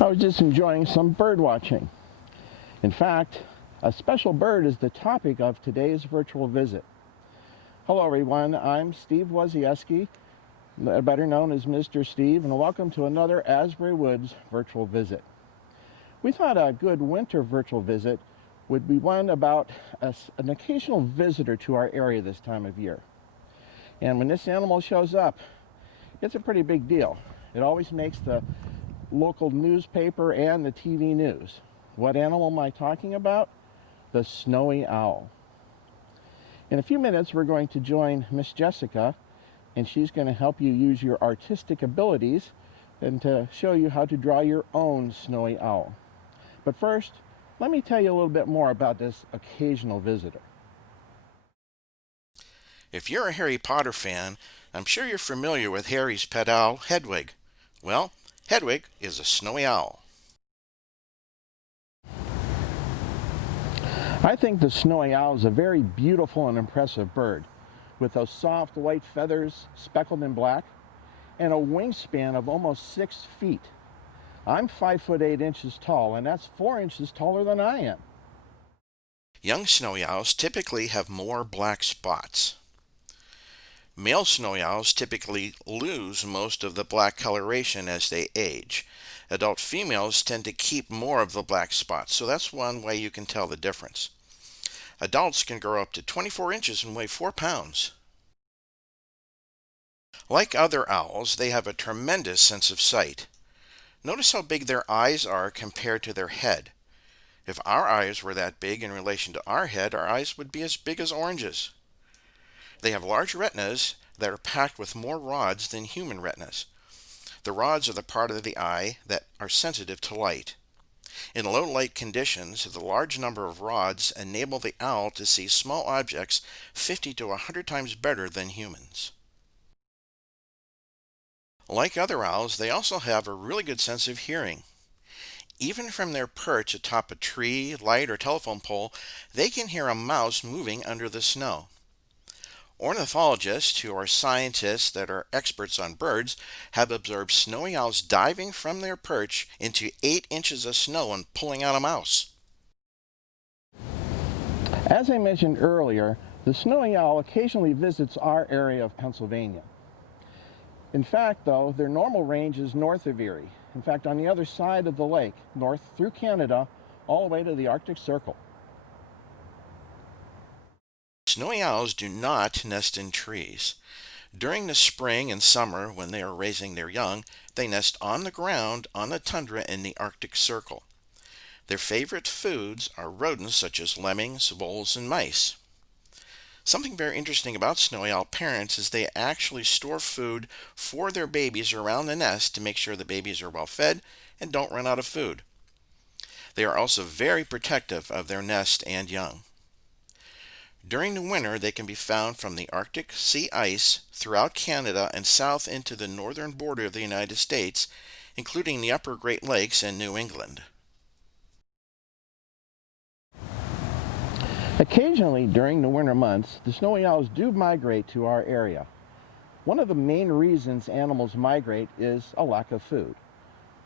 I was just enjoying some bird watching. In fact, a special bird is the topic of today's virtual visit. Hello everyone, I'm Steve Wozieski, better known as Mr. Steve, and welcome to another Asbury Woods virtual visit. We thought a good winter virtual visit would be one about an occasional visitor to our area this time of year. And when this animal shows up, it's a pretty big deal. It always makes the local newspaper and the TV news. What animal am I talking about? The snowy owl. In a few minutes, we're going to join Miss Jessica, and she's going to help you use your artistic abilities and to show you how to draw your own snowy owl. But first, let me tell you a little bit more about this occasional visitor. If you're a Harry Potter fan, I'm sure you're familiar with Harry's pet owl, Hedwig. Well, Hedwig is a snowy owl. I think the snowy owl is a very beautiful and impressive bird, with those soft white feathers speckled in black and a wingspan of almost 6 feet. I'm 5'8" tall, and that's 4 inches taller than I am. Young snowy owls typically have more black spots. Male snowy owls typically lose most of the black coloration as they age. Adult females tend to keep more of the black spots, so that's one way you can tell the difference. Adults can grow up to 24 inches and weigh 4 pounds. Like other owls, they have a tremendous sense of sight. Notice how big their eyes are compared to their head. If our eyes were that big in relation to our head, our eyes would be as big as oranges. They have large retinas that are packed with more rods than human retinas. The rods are the part of the eye that are sensitive to light. In low light conditions, the large number of rods enable the owl to see small objects 50 to 100 times better than humans. Like other owls, they also have a really good sense of hearing. Even from their perch atop a tree, light, or telephone pole, they can hear a mouse moving under the snow. Ornithologists, who are scientists that are experts on birds, have observed snowy owls diving from their perch into 8 inches of snow and pulling out a mouse. As I mentioned earlier, the snowy owl occasionally visits our area of Pennsylvania. In fact, though, their normal range is north of Erie. In fact, on the other side of the lake, north through Canada, all the way to the Arctic Circle. Snowy owls do not nest in trees. During the spring and summer, when they are raising their young, they nest on the ground on the tundra in the Arctic Circle. Their favorite foods are rodents such as lemmings, voles, and mice. Something very interesting about snowy owl parents is they actually store food for their babies around the nest to make sure the babies are well fed and don't run out of food. They are also very protective of their nest and young. During the winter, they can be found from the Arctic sea ice throughout Canada and south into the northern border of the United States, including the upper Great Lakes and New England. Occasionally, during the winter months, the snowy owls do migrate to our area. One of the main reasons animals migrate is a lack of food.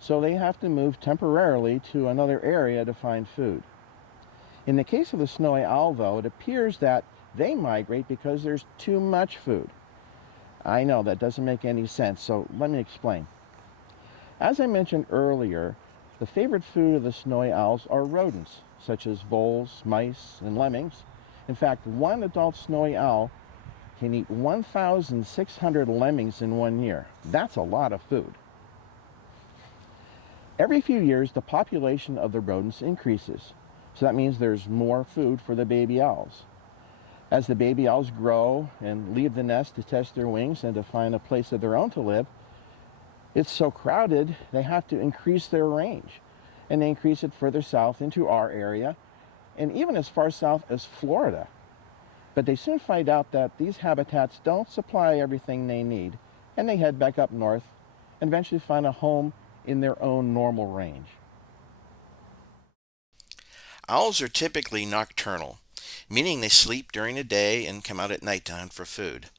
So they have to move temporarily to another area to find food. In the case of the snowy owl, though, it appears that they migrate because there's too much food. I know that doesn't make any sense, so let me explain. As I mentioned earlier, the favorite food of the snowy owls are rodents, such as voles, mice, and lemmings. In fact, one adult snowy owl can eat 1,600 lemmings in 1 year. That's a lot of food. Every few years, the population of the rodents increases. So that means there's more food for the baby owls. As the baby owls grow and leave the nest to test their wings and to find a place of their own to live, it's so crowded they have to increase their range. And they increase it further south into our area and even as far south as Florida. But they soon find out that these habitats don't supply everything they need, and they head back up north and eventually find a home in their own normal range. Owls are typically nocturnal, meaning they sleep during the day and come out at nighttime for food.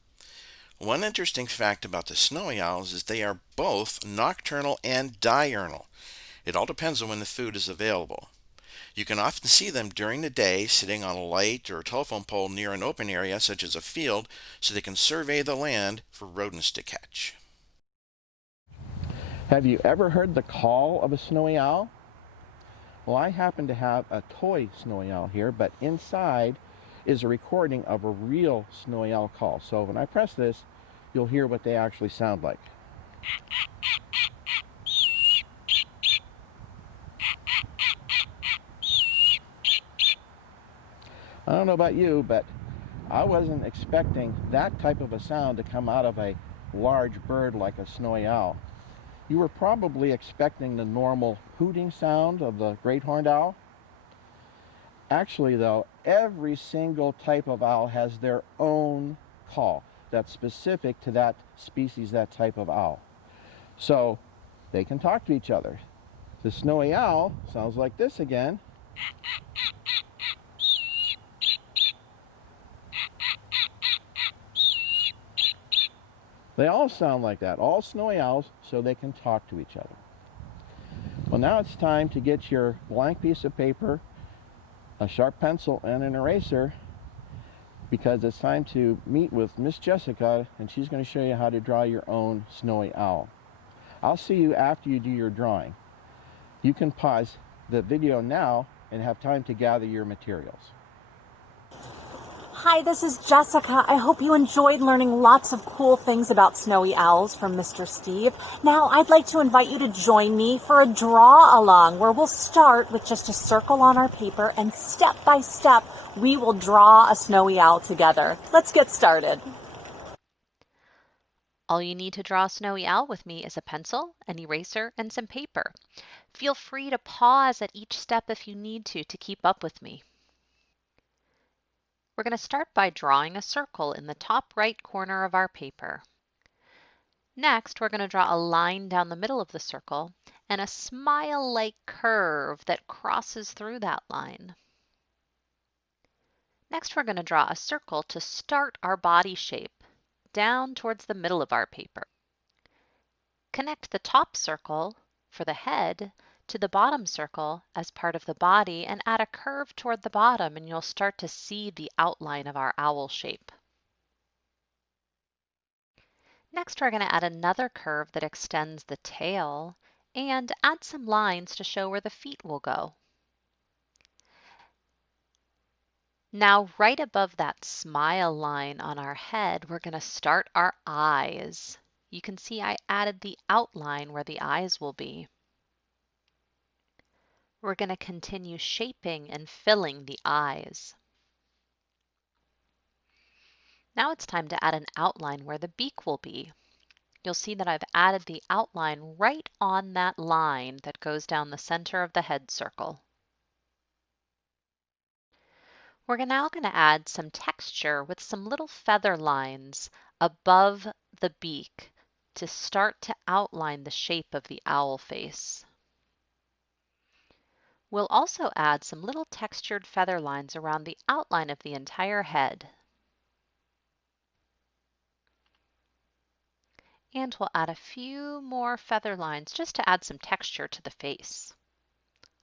One interesting fact about the snowy owls is they are both nocturnal and diurnal. It all depends on when the food is available. You can often see them during the day sitting on a light or a telephone pole near an open area such as a field so they can survey the land for rodents to catch. Have you ever heard the call of a snowy owl? Well, I happen to have a toy snowy owl here, but inside is a recording of a real snowy owl call. So when I press this, you'll hear what they actually sound like. I don't know about you, but I wasn't expecting that type of a sound to come out of a large bird like a snowy owl. You were probably expecting the normal hooting sound of the great horned owl. Actually, though, every single type of owl has their own call that's specific to that species, that type of owl. So they can talk to each other. The snowy owl sounds like this again. They all sound like that, all snowy owls, so they can talk to each other. Well, now it's time to get your blank piece of paper, a sharp pencil, and an eraser, because it's time to meet with Miss Jessica, and she's going to show you how to draw your own snowy owl. I'll see you after you do your drawing. You can pause the video now and have time to gather your materials. Hi, this is Jessica. I hope you enjoyed learning lots of cool things about snowy owls from Mr. Steve. Now, I'd like to invite you to join me for a draw along where we'll start with just a circle on our paper, and step by step, we will draw a snowy owl together. Let's get started. All you need to draw a snowy owl with me is a pencil, an eraser, and some paper. Feel free to pause at each step if you need to keep up with me. We're going to start by drawing a circle in the top right corner of our paper. Next, we're going to draw a line down the middle of the circle and a smile-like curve that crosses through that line. Next, we're going to draw a circle to start our body shape down towards the middle of our paper. Connect the top circle for the head to the bottom circle as part of the body and add a curve toward the bottom, and you'll start to see the outline of our owl shape. Next, we're going to add another curve that extends the tail and add some lines to show where the feet will go. Now, right above that smile line on our head, we're going to start our eyes. You can see I added the outline where the eyes will be. We're going to continue shaping and filling the eyes. Now it's time to add an outline where the beak will be. You'll see that I've added the outline right on that line that goes down the center of the head circle. We're now going to add some texture with some little feather lines above the beak to start to outline the shape of the owl face. We'll also add some little textured feather lines around the outline of the entire head. And we'll add a few more feather lines just to add some texture to the face.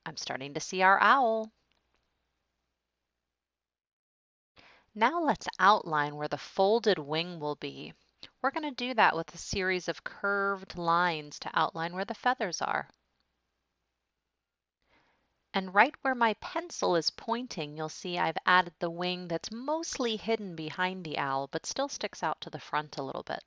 I'm starting to see our owl. Now let's outline where the folded wing will be. We're going to do that with a series of curved lines to outline where the feathers are. And right where my pencil is pointing, you'll see I've added the wing that's mostly hidden behind the owl, but still sticks out to the front a little bit.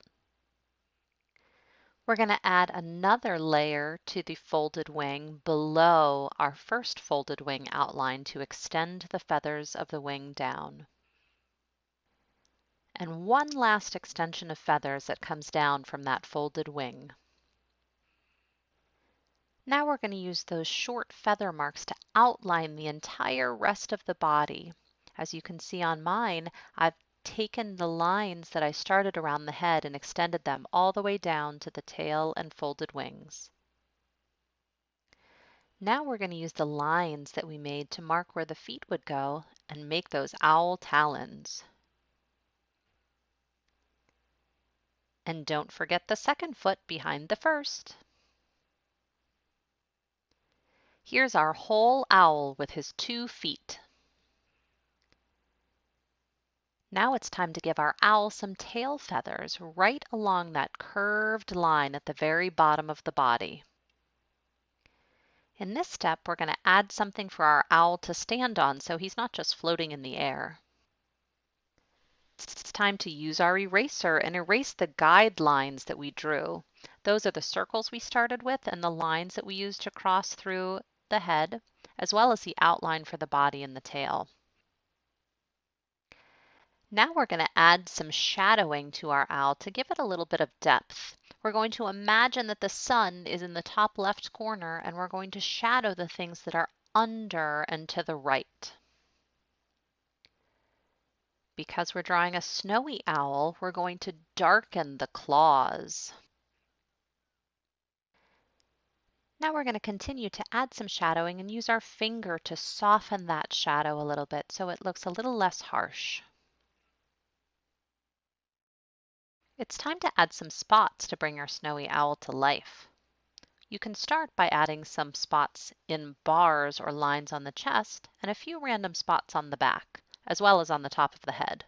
We're going to add another layer to the folded wing below our first folded wing outline to extend the feathers of the wing down. And one last extension of feathers that comes down from that folded wing. Now we're going to use those short feather marks to outline the entire rest of the body. As you can see on mine, I've taken the lines that I started around the head and extended them all the way down to the tail and folded wings. Now we're going to use the lines that we made to mark where the feet would go and make those owl talons. And don't forget the second foot behind the first. Here's our whole owl with his 2 feet. Now it's time to give our owl some tail feathers right along that curved line at the very bottom of the body. In this step, we're going to add something for our owl to stand on so he's not just floating in the air. It's time to use our eraser and erase the guidelines that we drew. Those are the circles we started with and the lines that we used to cross through the head, as well as the outline for the body and the tail. Now we're going to add some shadowing to our owl to give it a little bit of depth. We're going to imagine that the sun is in the top left corner, and we're going to shadow the things that are under and to the right. Because we're drawing a snowy owl, we're going to darken the claws. Now we're going to continue to add some shadowing and use our finger to soften that shadow a little bit so it looks a little less harsh. It's time to add some spots to bring our snowy owl to life. You can start by adding some spots in bars or lines on the chest and a few random spots on the back, as well as on the top of the head.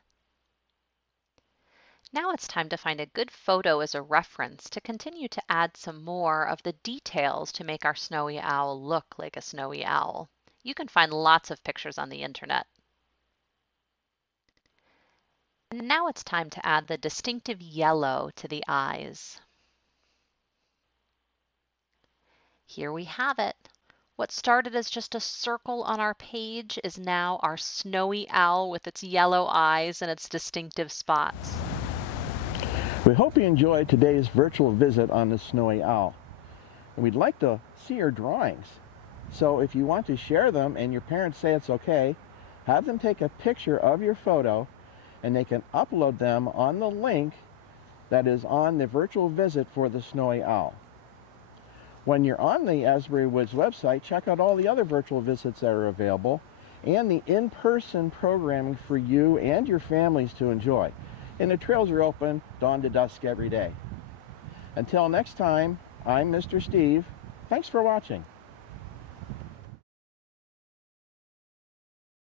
Now it's time to find a good photo as a reference to continue to add some more of the details to make our snowy owl look like a snowy owl. You can find lots of pictures on the internet. And now it's time to add the distinctive yellow to the eyes. Here we have it. What started as just a circle on our page is now our snowy owl with its yellow eyes and its distinctive spots. We hope you enjoyed today's virtual visit on the snowy owl. And we'd like to see your drawings. So if you want to share them and your parents say it's okay, have them take a picture of your photo and they can upload them on the link that is on the virtual visit for the snowy owl. When you're on the Asbury Woods website, check out all the other virtual visits that are available and the in-person programming for you and your families to enjoy. And the trails are open dawn to dusk every day. Until next time, I'm Mr. Steve. Thanks for watching.